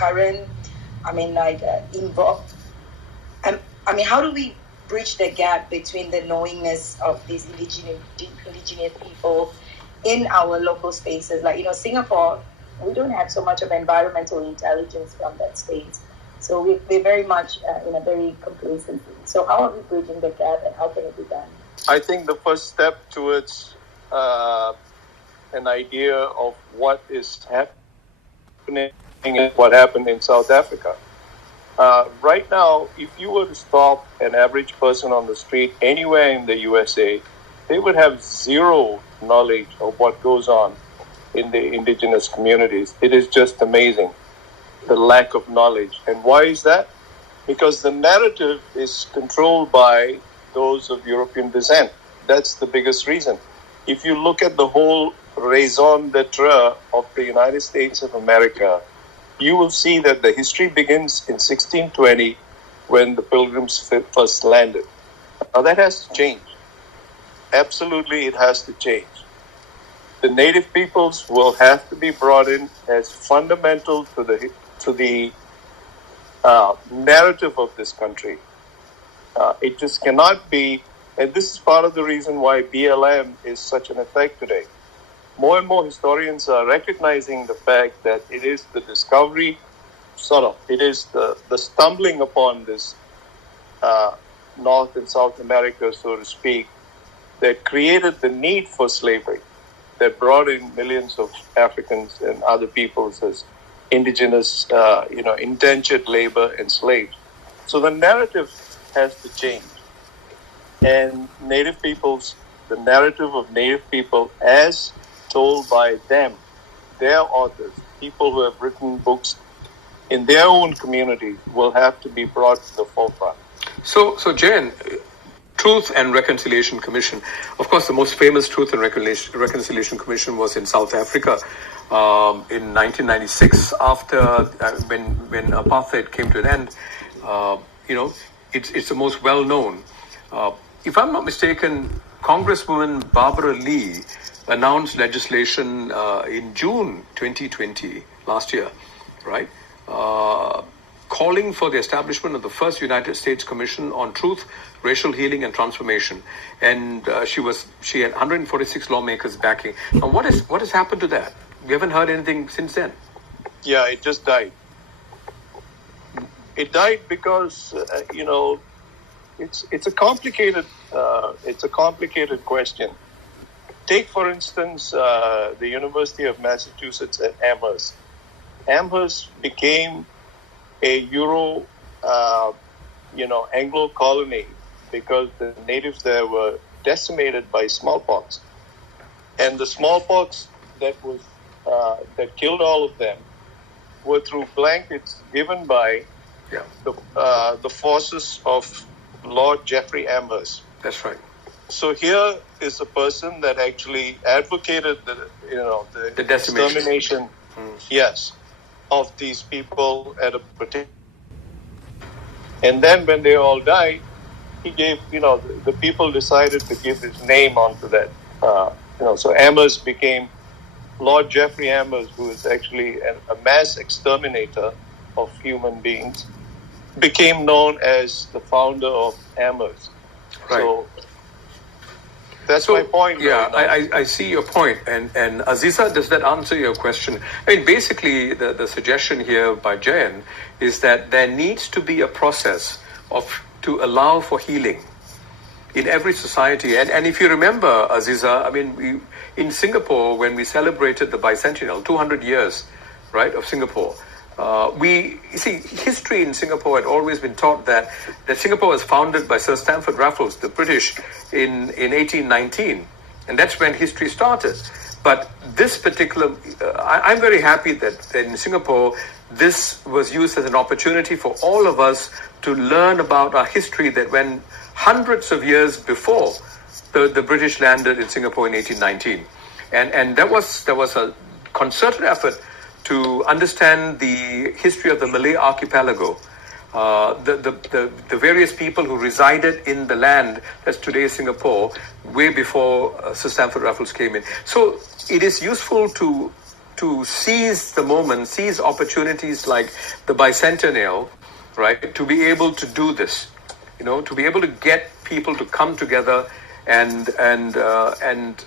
current, involved. How do we bridge the gap between the knowingness of these indigenous people in our local spaces? Singapore, we don't have so much of environmental intelligence from that space. So we're very much in a very complacent. So how are we bridging the gap, and how can it be done? I think the first step towards an idea of what is happening and what happened in South Africa. Right now, if you were to stop an average person on the street anywhere in the USA, they would have zero knowledge of what goes on in the indigenous communities. It is just amazing, the lack of knowledge. And why is that? Because the narrative is controlled by those of European descent. That's the biggest reason. If you look at the whole raison d'etre of the United States of America, you will see that the history begins in 1620 when the Pilgrims first landed. Now that has to change. Absolutely, it has to change. The native peoples will have to be brought in as fundamental to the narrative of this country. It just cannot be, and this is part of the reason why BLM is such an effect today. More and more historians are recognizing the fact that it is the discovery, it is the stumbling upon this North and South America, so to speak, that created the need for slavery, that brought in millions of Africans and other peoples as indigenous, indentured labor and slaves. So the narrative has to change. And native peoples, the narrative of native people as told by them, their authors, people who have written books in their own communities, will have to be brought to the forefront. So Jayan, Truth and Reconciliation Commission. Of course, the most famous Truth and Reconciliation Commission was in South Africa in 1996, after when apartheid came to an end. It's the most well-known. If I'm not mistaken, Congresswoman Barbara Lee announced legislation in June 2020, last year, right? Calling for the establishment of the first United States Commission on Truth, Racial Healing and Transformation. And she had 146 lawmakers backing. Now, what has happened to that? We haven't heard anything since then. Yeah, it just died. It died because, it's a complicated question. Take, for instance, the University of Massachusetts at Amherst. Amherst became a Anglo colony because the natives there were decimated by smallpox. And the smallpox that killed all of them were through blankets given by the forces of Lord Jeffrey Amherst. That's right. So here is a person that actually advocated the extermination, of these people at a particular. And then when they all died, he gave, the people decided to give his name onto that. So Amherst became Lord Jeffrey Amherst, who is actually a mass exterminator of human beings, became known as the founder of Amherst. Right. So that's my point. Yeah, right I see your point. And Azeeza, does that answer your question? I mean, basically, the suggestion here by Jayan is that there needs to be a process to allow for healing in every society. And if you remember, Azeeza, I mean, in Singapore, when we celebrated the bicentennial, 200 years, right, of Singapore, history in Singapore had always been taught that Singapore was founded by Sir Stamford Raffles, the British, in 1819. And that's when history started. But this particular, I'm very happy that in Singapore, this was used as an opportunity for all of us to learn about our history that when hundreds of years before the British landed in Singapore in 1819. And there was a concerted effort to understand the history of the Malay archipelago, the various people who resided in the land that's today Singapore, way before Sir Stamford Raffles came in. So it is useful to to seize the moment, seize opportunities like the bicentennial, right, to be able to do this, to be able to get people to come together and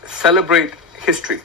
celebrate history.